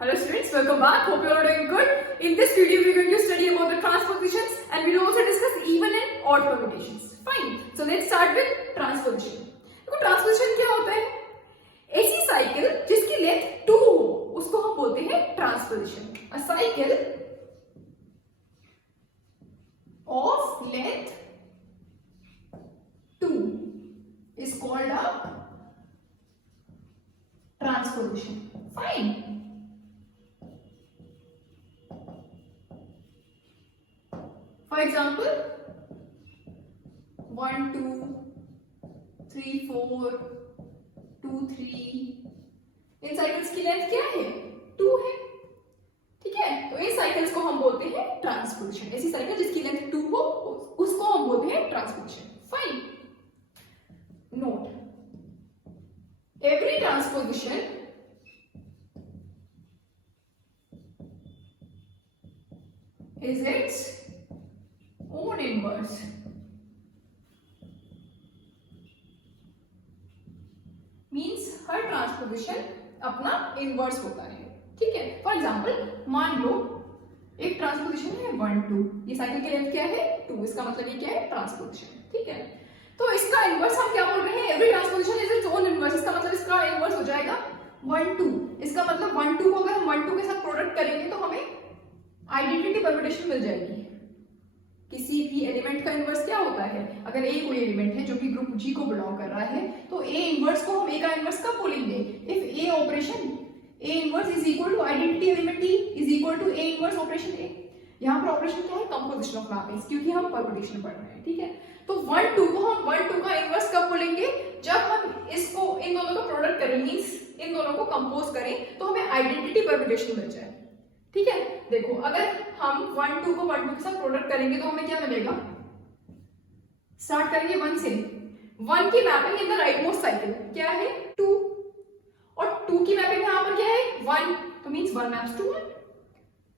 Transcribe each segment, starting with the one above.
Hello students, welcome back. Hope you all are doing good. In this video, we are going to study about the transpositions and we will also discuss even and odd permutations. Fine. So let's start with transposition. देखो transposition क्या होता है? ऐसी cycle जिसकी length 2 हो उसको हम बोलते हैं transposition. A cycle of length 2 is called a transposition. Fine. For example, 1, 2, 3, 4, 2, 3. In cycles की लेंथ क्या है? 2 है. ठीक है, तो ये साइकिल्स को हम बोलते हैं ट्रांसपोजिशन. ऐसी साइकिल जिसकी लेंथ 2 हो उसको हम बोलते हैं transposition. Fine. Note, every transposition is its own inverse. Means her transposition अपना इनवर्स होता है. ठीक है, फॉर एग्जाम्पल मान लो एक ट्रांसपोजिशन है 1, 2. ये साइकिल की लेंथ क्या है? 2. इसका मतलब ये क्या है? ट्रांसपोजिशन. ठीक है, तो इसका इनवर्स हम क्या बोल रहे हैं? Every transposition is its own inverse. इसका मतलब इसका इनवर्स हो जाएगा 1, 2. इसका मतलब 1, 2 को अगर हम 1, 2 के साथ प्रोडक्ट करेंगे तो हमें आइडेंटिटी परम्यूटेशन मिल जाएगी. किसी भी एलिमेंट का इनवर्स क्या होता है? अगर ए कोई एलिमेंट है जो कि ग्रुप जी को बिलोंग कर रहा है तो ए इनवर्स को हम ए का इनवर्स कब बोलेंगे? If a operation a inverse is equal to identity element T is equal to a inverse operation a. यहाँ पर ऑपरेशन क्या है? कंपोजिशन ऑफ मैपिंग्स, क्योंकि हम परम्यूटेशन पढ़ रहे हैं. ठीक है, तो 1, 2 को हम 1, 2 का इनवर्स कब बोलेंगे? जब हम इसको इन दोनों का प्रोडक्ट करें, मींस इन दोनों को कंपोज करें तो हमें आइडेंटिटी परम्यूटेशन मिल जाए. ठीक है, देखो अगर हम 1, 2 को 1, 2 के साथ प्रोडक्ट करेंगे तो हमें क्या मिलेगा? स्टार्ट करेंगे 1 से. 1 की mapping in the right most cycle क्या है? 2. और 2 की मैपिंग यहाँ पर क्या है? 1. तो मींस 1 मैप्स टू 1.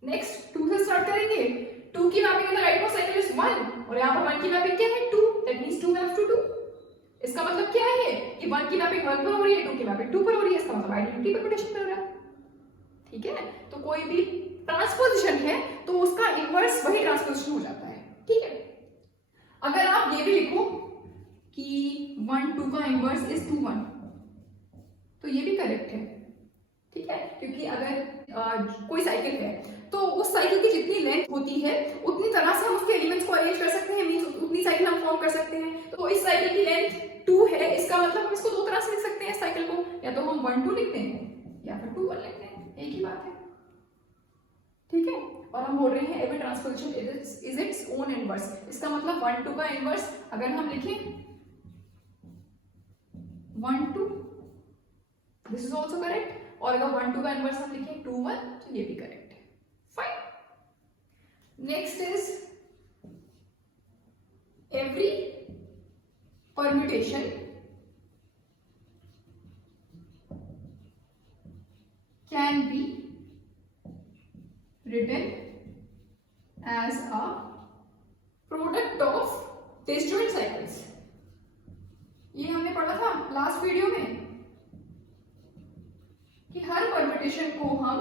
नेक्स्ट 2 से स्टार्ट करेंगे. 2 की mapping in the right most cycle is 1 और यहाँ पर 1 की मैपिंग क्या है? 2. That means 2 maps to 2. इसका मतलब क्या है कि 1 की मैपिंग 1 पर हो रही है, 2 की मैपिंग 2 पर हो रही है. इसका मतलब आइडेंटिटी परम्यूटेशन मिल रहा है. ठीक है, तो कोई भी ट्रांसपोजिशन है तो उसका इनवर्स वही ट्रांसपोजिशन हो जाता है. ठीक है, अगर आप ये भी लिखो कि 1, 2 का इनवर्स इज 2, 1 तो ये भी करेक्ट है. ठीक है, क्योंकि अगर कोई साइकिल है तो उस साइकिल की जितनी लेंथ होती है उतनी तरह से हम उसके एलिमेंट्स को अरेंज कर सकते हैं. मींस उतनी साइकिल हम फॉर्म कर सकते हैं. तो इस साइकिल की लेंथ 2 है, इसका मतलब हम इसको दो तरह से लिख सकते हैं. साइकिल को या तो हम 1, 2 लिखते हैं या फिर 2, 1 लिखते हैं. एक ही बात है. ठीक है, और हम बोल रहे हैं every transposition is its own inverse. इसका मतलब 1, 2 का इनवर्स अगर हम लिखें 1, 2 दिस इज आल्सो करेक्ट. और अगर 1, 2 का इनवर्स हम लिखें 2, 1 तो ये भी करेक्ट है. Fine. Next is every permutation can be written as a product of disjoint cycles. ये हमने पढ़ा था लास्ट वीडियो में कि हर परम्यूटेशन को हम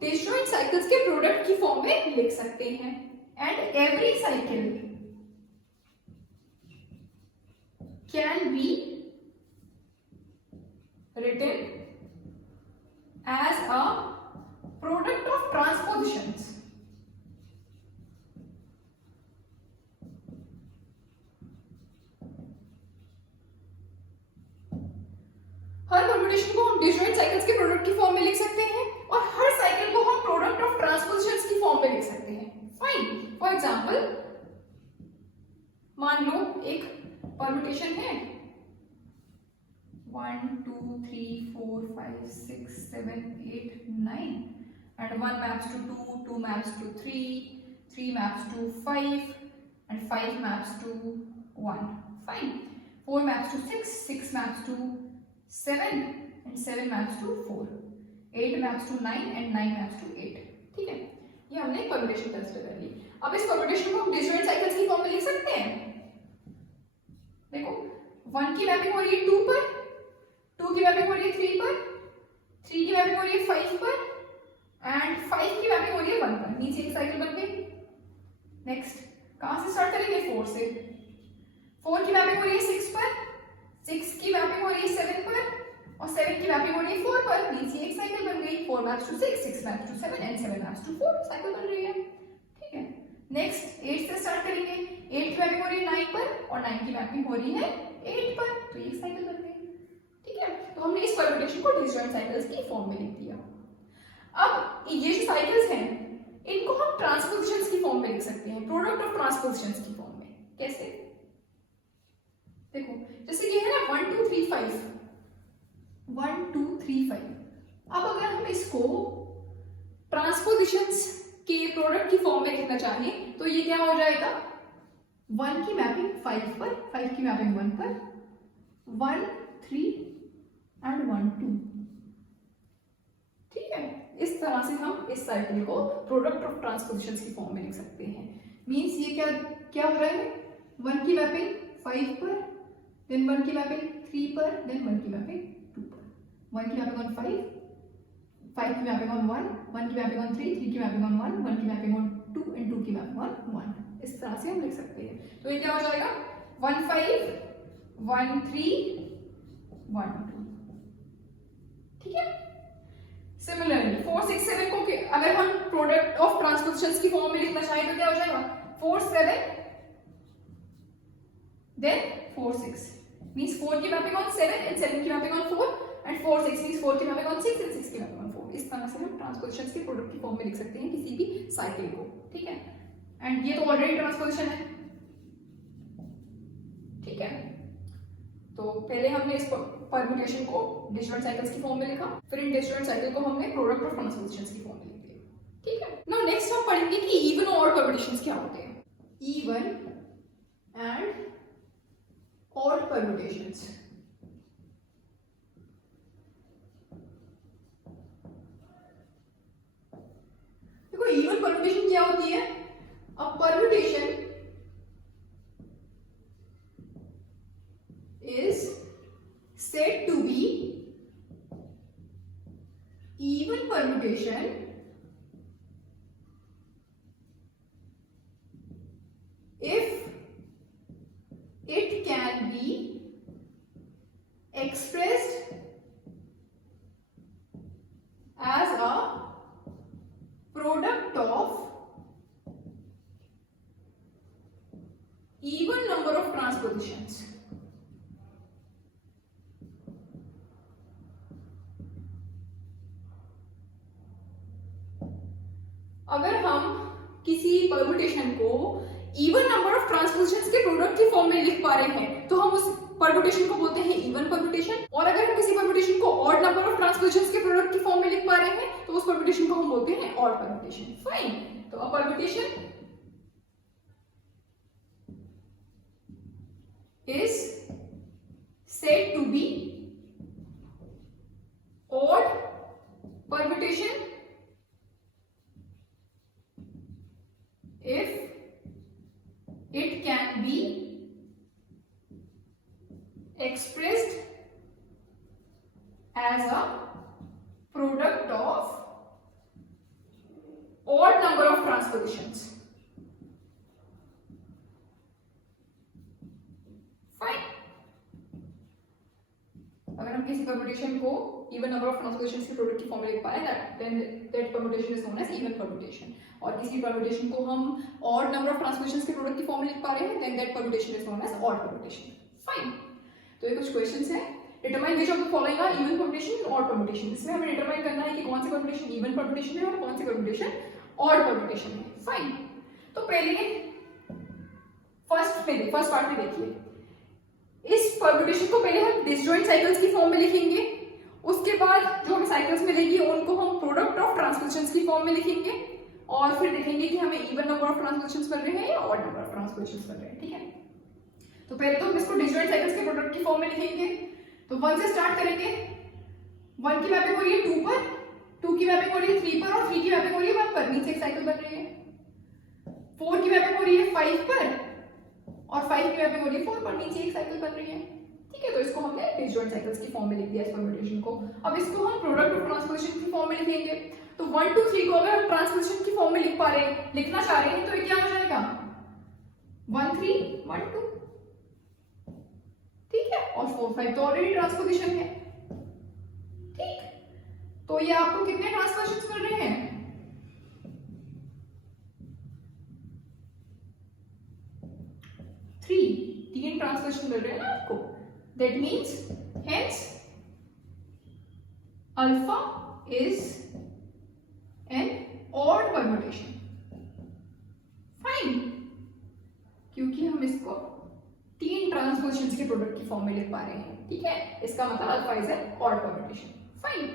डिसजॉइंट साइकिल्स के प्रोडक्ट की फॉर्म में लिख सकते हैं. And every cycle can be written as a product of transpositions. Her permutation को हम डिसजॉइंट साइकिल्स के प्रोडक्ट की फॉर्म में लिख सकते हैं और हर साइकिल को हम प्रोडक्ट ऑफ ट्रांसपोजिशंस की फॉर्म में लिख सकते हैं. फाइन. फॉर एग्जांपल मान लो एक परम्यूटेशन है 1, 2, 3, 4, 5, 6, 7, 8, 9 and 1 maps to 2, 2 maps to 3, 3 maps to 5 and 5 maps to 1. Fine. 4 maps to 6, 6 maps to 7 and 7 maps to 4. 8 maps to 9 and 9 maps to 8. ठीक है, ये हमने परम्यूटेशन कंसीडर कर ली. अब इस परम्यूटेशन को हम डिसजॉइंट साइकिल्स की फॉर्म में लिख सकते हैं. देखो 1 की मैपिंग हो रही है 2 पर, 2 की मैपिंग हो रही है 3 पर, 3 की मैपिंग हो रही है 5 पर नेक्स्ट कहां से स्टार्ट करेंगे? 4 से। 4 की मैपिंग हो रही है 6 पर, 6 की मैपिंग हो रही है 7 पर, और 7 की मैपिंग हो रही है 4 पर। मींस ये एक साइकिल बन गई। 4 maps to 6, 6 maps to 7 and 7 maps to 4, cycle बन रही है। ठीक है, नेक्स्ट 8 से स्टार्ट करेंगे। 8 की मैपिंग हो रही है 9 पर और 9 की मैपिंग हो रही है 8 पर, तो ये साइकिल बन गई। ठीक है, तो हमने इस परम्यूटेशन को डिसजॉइंट साइकिल्स की फॉर्म में लिख दिया। अब ये जो साइकिल्स हैं इनको हम ट्रांसपोजिशंस की फॉर्म में लिख सकते हैं, प्रोडक्ट ऑफ ट्रांसपोजिशंस की फॉर्म में। कैसे? देखो, जैसे ये है ना 1 2 3 5, 1 2 3 5। अब अगर हम इसको ट्रांसपोजिशंस के प्रोडक्ट की फॉर्म में लिखना चाहें तो ये क्या हो जाएगा? 1 की मैपिंग 5 पर, 5 की मैपिंग 1 पर, 1 3 एंड 1 2। ठीक है, इस तरह से हम इस साइकिल को प्रोडक्ट ऑफ ट्रांसपोजिशंस की फॉर्म में लिख सकते हैं। मींस ये क्या क्या हो रहा है? 1 की मैपिंग 5 पर, देन 1 की मैपिंग 3 पर, देन 1 की मैपिंग 2 पर। 1 की मैपिंग ऑन 5, 5 की मैपिंग ऑन 1, 1 की मैपिंग ऑन 3, 3 की मैपिंग ऑन 1, 1 की मैपिंग ऑन 2 एंड 2 की मैपिंग ऑन 1। इस तरह से हम लिख सकते हैं। तो ये क्या हो जाएगा? 1 5 1 3 1 2। ठीक है, सिमिलरली 4 6 7 को अगर हम प्रोडक्ट ऑफ ट्रांसपोजिशंस की फॉर्म में लिखना चाहें तो क्या हो जाएगा? 4 7 देन 4 6। मींस 4 की मैपिंग ऑन 7 एंड 7 की मैपिंग ऑन 4 एंड 4 6 मींस 4 की मैपिंग ऑन 6 एंड 6 की मैपिंग ऑन 4। इस तरह से हम ट्रांसपोजिशंस के प्रोडक्ट की फॉर्म में लिख सकते हैं किसी भी साइकिल को। ठीक है, एंड ये तो ऑलरेडी ट्रांसपोजिशन है। ठीक है, तो पहले हमने इस परम्यूटेशन को डिसजॉइंट साइकिल्स की फॉर्म में लिखा, फिर इन डिसजॉइंट साइकिल को हमने प्रोडक्ट ऑफ ट्रांसपोजिशंस की फॉर्म में लिख दिया। ठीक है, नाउ नेक्स्ट हम पढ़ेंगे कि इवन और ऑड परम्यूटेशंस क्या होते हैं। Even and odd permutations. देखो, इवन परम्यूटेशन क्या होती है? अ permutation is said to be even permutation if it can be expressed as a product of even number of transpositions. अगर हम किसी परम्यूटेशन को इवन नंबर ऑफ ट्रांसपोजिशंस के प्रोडक्ट की फॉर्म में लिख पा रहे हैं तो हम उस परम्यूटेशन को बोलते हैं इवन परम्यूटेशन। और अगर हम किसी परम्यूटेशन को ऑड नंबर ऑफ ट्रांसपोजिशंस के प्रोडक्ट की फॉर्म में लिख पा रहे हैं तो उस परम्यूटेशन को हम बोलते हैं ऑड परम्यूटेशन। फाइन, तो अ permutation is said to be odd permutation if it can be expressed as a product of odd number of transpositions. Fine. अगर हम किसी परम्यूटेशन को इवन नंबर ऑफ ट्रांसपोजिशंस के प्रोडक्ट की फॉर्म में लिख पाए that permutation is known as even permutation. और किसी परम्यूटेशन को हम ऑड नंबर ऑफ ट्रांसपोजिशंस के प्रोडक्ट की फॉर्म में लिख पा रहे हैं then that permutation is known as odd permutation. Fine, तो ये कुछ क्वेश्चंस हैं। Determine which of the following are even permutation and odd permutation. इसमें हमें डिटरमाइन करना है कि कौन सी परम्यूटेशन इवन परम्यूटेशन है और कौन सी परम्यूटेशन ऑड परम्यूटेशन है। फाइन, तो पहले फर्स्ट पार्ट में देखिए, इस परम्यूटेशन को पहले हम डिसजॉइंट साइकिल्स की फॉर्म में लिखेंगे, उसके बाद जो हमें साइकिल्स मिलेगी उनको हम प्रोडक्ट ऑफ ट्रांसपोजिशंस की फॉर्म में लिखेंगे और फिर देखेंगे कि हमें इवन नंबर ऑफ ट्रांसपोजिशंस मिल रहे हैं या ऑड नंबर ऑफ ट्रांसपोजिशंस मिल रहे हैं। ठीक है, तो पहले तो हम इसको डिसजॉइंट साइकिल्स के प्रोडक्ट की फॉर्म में लिखेंगे। तो 1 से स्टार्ट करेंगे। 1 की मैपिंग हो रही है 2 पर, 2 की मैपिंग हो रही है 3 पर और 3 की मैपिंग हो रही है 1 पर, मींस एक साइकिल बन रही है। 4 की मैपिंग हो रही है 5 पर और 5 की मैपिंग हो रही है 4 पर, मींस एक साइकिल बन रही है। ठीक है, तो इसको हमने डिसजॉइंट साइकिल्स की फॉर्म में लिख दिया इस परम्यूटेशन को। अब इसको हम प्रोडक्ट ऑफ ट्रांसपोजिशन की फॉर्म में लिखेंगे। तो 1 2 3 को अगर हम ट्रांसपोजिशन की फॉर्म में लिख पा रहे हैं, लिखना चाह रहे हैं, तो ये क्या हो जाएगा 1 3 1 2, ठीक है। और 4 5 तो ऑलरेडी ट्रांसपोजिशन है, ठीक। तो ये आपको कितने ट्रांसपोजिशन मिल रहे हैं, 3 ट्रांसपोजिशन मिल रहे हैं ना आपको। That means hence alpha is an odd permutation, fine, क्योंकि हम इसको 3 ट्रांसपोजिशंस के प्रोडक्ट की फॉर्म में लिख पा रहे हैं, ठीक है। इसका मतलब alpha is an odd permutation, fine.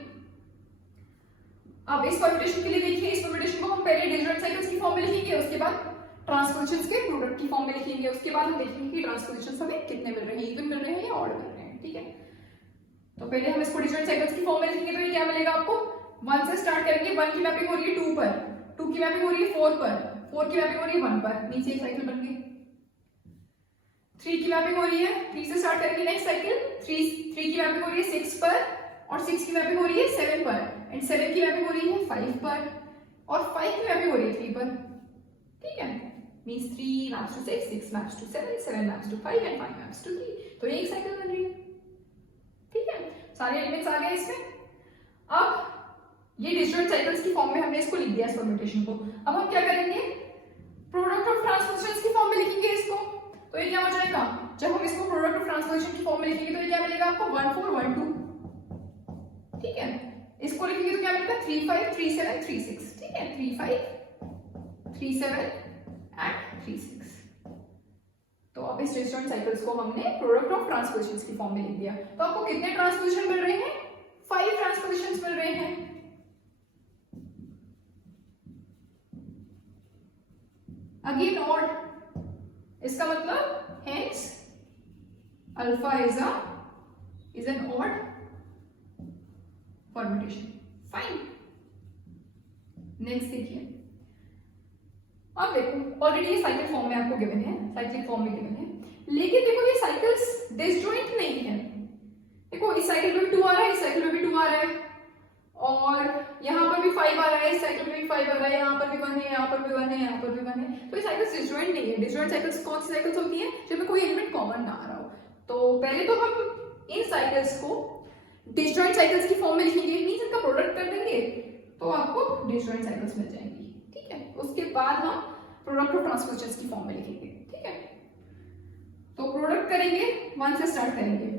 अब इस परम्यूटेशन के लिए देखिए, इस परम्यूटेशन को हम पहले डिजॉइंट साइकिल्स की फॉर्म में लिखेंगे, उसके बाद ट्रांसपोजिशंस के प्रोडक्ट की फॉर्म में लिखेंगे, उसके बाद हम देखेंगे कि ट्रांसपोजिशंस हमें कितने मिल रहे हैं, इवन मिल रहे हैं या ऑड मिल रहे हैं, ठीक है। तो पहले हम इसको डिजॉइंट साइकिल्स की फॉर्म में लिखेंगे, तो ये क्या मिलेगा आपको, 1 से स्टार्ट करेंगे, 1 की मैपिंग हो रही है 2 पर, 2 की मैपिंग हो रही है 4 पर, 4 की मैपिंग हो रही है 1 पर, नीचे एक साइकिल बन गई। 3 की मैपिंग हो रही है, 3 से स्टार्ट करेंगे नेक्स्ट साइकिल, 3 की मैपिंग हो रही है 6 पर, और 6 की मैपिंग हो रही है 7 पर, एंड 7 की मैपिंग हो रही है 5 पर, और 5 की मैपिंग हो रही है 3 पर, ठीक है। Means 3 maps to 6, 6 maps to 7, 7 maps to 5 and 5 maps to 3, तो ये एक साइकिल बन रही है, ठीक है। सारे एलिमेंट्स आ गए इसमें। अब ये डिस्जॉइंट साइकिल्स की फॉर्म में हमने इसको लिख दिया, इस परम्यूटेशन को। अब हम क्या करेंगे, प्रोडक्ट ऑफ ट्रांसपोजिशंस की फॉर्म में लिखेंगे इसको। तो ये क्या हो जाएगा, जब हम इसको प्रोडक्ट ऑफ ट्रांसपोजिशन की फॉर्म में लिखेंगे तो ये क्या मिलेगा आपको 1 4 1 2, ठीक है। इसको लिखेंगे तो क्या मिलेगा 3 5 3 7 3 6, ठीक है। 3 5 3 7 एंड 3 6। तो अब इस डिस्जॉइंट साइकिल्स को हमने प्रोडक्ट ऑफ ट्रांसपोजिशंस की फॉर्म में लिख दिया। तो आपको कितने ट्रांसपोजिशन मिल रहे हैं, 5 ट्रांसपोजिशंस मिल रहे हैं। अगेन ऑड, इसका मतलब hence alpha is an odd permutation, fine. Next देखिए, अब देखो ऑलरेडी ये साइकिल फॉर्म में आपको गिवन है, साइक्लिक फॉर्म में गिवन है, लेकिन देखो ये साइकिल्स डिसजॉइंट नहीं है। देखो इस साइकिल में भी 2 आ रहा है, इस साइकिल में भी 2 आ रहा है, और यहाँ पर भी 5 आ रहा है, इस साइकिल में भी 5 आ रहा है, यहाँ पर भी 1 है, यहाँ पर भी 1 है, यहाँ पर भी 1 है। तो ये साइकिल्स डिसजॉइंट नहीं है। डिसजॉइंट साइकिल्स कौन सी साइकिल्स होती है, जिनमें कोई एलिमेंट कॉमन ना आ रहा हो। तो पहले तो हम इन साइकिल्स को डिसजॉइंट साइकिल्स की फॉर्म में लिखेंगे, मींस इनका प्रोडक्ट कर देंगे तो आपको डिसजॉइंट साइकिल्स मिल जाएंगी, ठीक है। उसके बाद हम प्रोडक्ट ऑफ ट्रांसपोजिशंस की फॉर्म में लिखेंगे, ठीक है। तो प्रोडक्ट करेंगे, 1 से स्टार्ट करेंगे,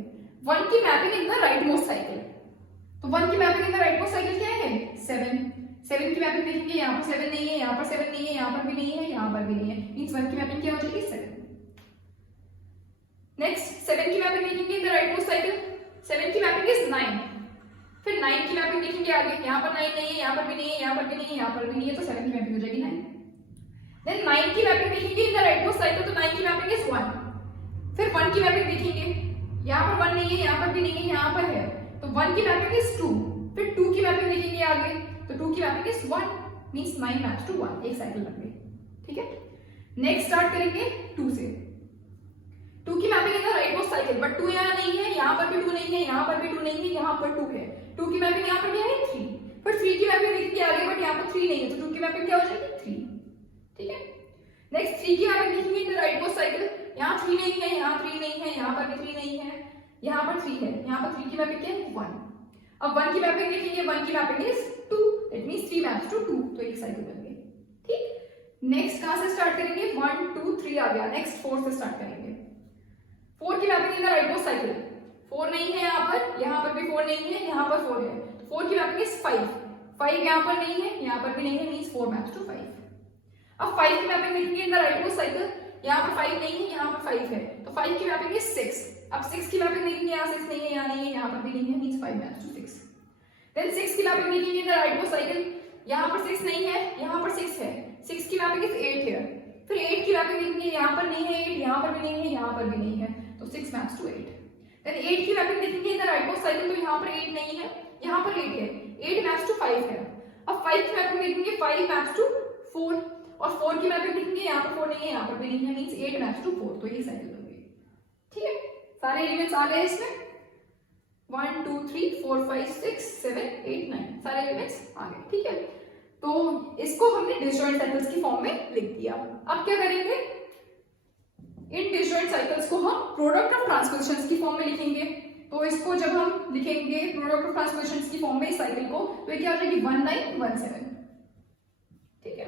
1 की mapping in the right most cycle. तो 1 की mapping in the right most cycle क्या है 7, 7 की मैपिंग देखेंगे, यहाँ पर 7 नहीं है, यहाँ पर 7 नहीं है, यहाँ पर भी नहीं है, यहाँ पर भी नहीं है, मींस 1 की मैपिंग क्या हो जाएगी 7। नेक्स्ट 7 की मैपिंग देखेंगे in the right most cycle, 7 की मैपिंग इज 9। फिर 9 की मैपिंग देखेंगे आगे, यहाँ पर 9 नहीं है, यहाँ पर भी नहीं है, यहाँ पर भी नहीं है, यहाँ पर भी नहीं है, तो 7 की मैपिंग हो जाएगी 9। देन 9 की मैपिंग देखेंगे in the right most cycle, तो 9 की मैपिंग इज 1। फिर 1 की मैपिंग देखेंगे, यहाँ पर 1 नहीं है, यहाँ पर भी नहीं है, यहाँ पर है, तो 1 की मैपिंग इज 2। फिर 2 की मैपिंग देखेंगे आगे, तो 2 की mapping is 1, means 9 maps to 1, एक साइकिल बन गई, ठीक है। नेक्स्ट स्टार्ट करेंगे 2 से, 2 की mapping in the right most cycle, but 2 यहाँ नहीं है, यहाँ पर भी 2 नहीं है, यहाँ पर भी 2 नहीं है, यहाँ पर 2 है, 2 की मैपिंग यहाँ पर क्या है 3। फिर 3 की मैपिंग देखेंगे आगे, बट यहाँ पर 3 नहीं है, तो 2 की मैपिंग क्या हो जाएगी 3, ठीक है। नेक्स्ट 3 की मैपिंग देखेंगे in the right most cycle, यहाँ 3 नहीं है, यहाँ 3 नहीं है, यहाँ पर भी 3 नहीं है, यहाँ पर 3 है, यहाँ पर 3 की मैपिंग क्या है 1। अब 1 की मैपिंग देखेंगे, 1 की mapping is 2, that means 3 maps to 2, तो एक साइकिल बन गई, ठीक। नेक्स्ट कहां से स्टार्ट करेंगे, 1 2 3 आ गया, नेक्स्ट 4 से स्टार्ट करेंगे। 4 की mapping in the right most cycle, 4 नहीं है यहाँ पर भी 4 नहीं है, यहाँ पर 4 है, तो 4 की मैपिंग इज 5, 5 यहाँ पर नहीं है, यहाँ पर भी नहीं है, मींस 4 मैप्स टू 5। अब 5 की मैपिंग देखेंगे in the right most cycle, यहाँ पर 5 नहीं है, यहाँ पर 5 है, तो 5 की मैपिंग इज 6। अब 6 की मैपिंग देखेंगे, यहाँ 6 नहीं है, यहाँ नहीं है, यहाँ पर भी नहीं है, मींस 5 मैप्स टू 6। देन 6 की मैपिंग देखेंगे in the right most cycle, यहाँ पर 6 नहीं है, यहाँ पर 6 है, 6 की मैपिंग इज 8 है। फिर 8 की मैपिंग देखेंगे, यहाँ पर नहीं है 8, यहाँ पर भी नहीं है, यहाँ पर भी नहीं है, तो 6 मैप्स टू 8। देन 8 की मैपिंग देखेंगे in the right most cycle, तो यहाँ पर 8 नहीं है, यहाँ पर 8 है, 8 मैप्स टू 5 है। अब 5 की मैपिंग देखेंगे, 5 मैप्स टू 4, और 4 की मैपिंग देखेंगे, यहाँ पर 4 नहीं है, यहाँ पर भी नहीं है, मींस 8 मैप्स टू 4, तो ये साइकिल बन गई, ठीक है। सारे एलिमेंट्स आ गए इसमें। 1 2 3 4 5 6 7 8 9 सारे एलिमेंट्स आ गए, ठीक है। तो इसको हमने डिसजॉइंट साइकिल्स की फॉर्म में लिख दिया। अब क्या करेंगे, इन डिसजॉइंट साइकिल्स को हम प्रोडक्ट ऑफ ट्रांसपोजिशंस की फॉर्म में लिखेंगे। तो इसको जब हम लिखेंगे प्रोडक्ट ऑफ ट्रांसपोजिशंस की फॉर्म में इस साइकिल को, तो ये क्या हो जाएगी 1917, ठीक है।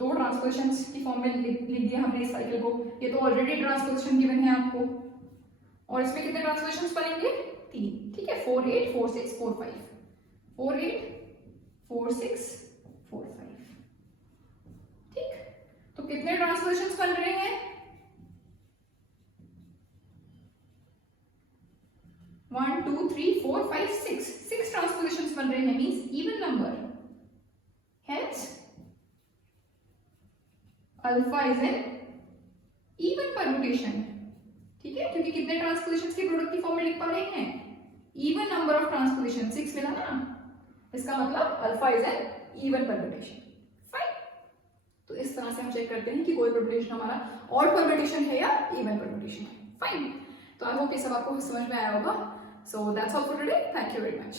तो ट्रांसपोजिशंस की फॉर्म में लिख दिया हमने इस साइकिल को। ये तो ऑलरेडी ट्रांसपोजिशन गिवन है आपको, और इसमें कितने ट्रांसपोजिशंस बनेंगे, 3, ठीक है। 4 8 4 6 4 5, 4 8 4 6 4 5, ठीक। तो कितने ट्रांसपोजिशंस बन रहे हैं, 1 2 3 4 5 6 ट्रांसपोजिशंस बन रहे हैं, means even number, hence alpha is an even permutation, ठीक है, क्योंकि कितने ट्रांसपोजिशंस के प्रोडक्ट की फॉर्म में लिख पा रहे हैं, इवन नंबर ऑफ ट्रांसपोजिशन 6 मिला ना, इसका मतलब alpha is an even permutation, fine. तो इस तरह से हम चेक करते हैं कि कोई परम्यूटेशन हमारा ऑड परम्यूटेशन है या इवन परम्यूटेशन है, फाइन। तो आई होप ये सब आपको समझ में आया होगा। So that's all for today, thank you very much.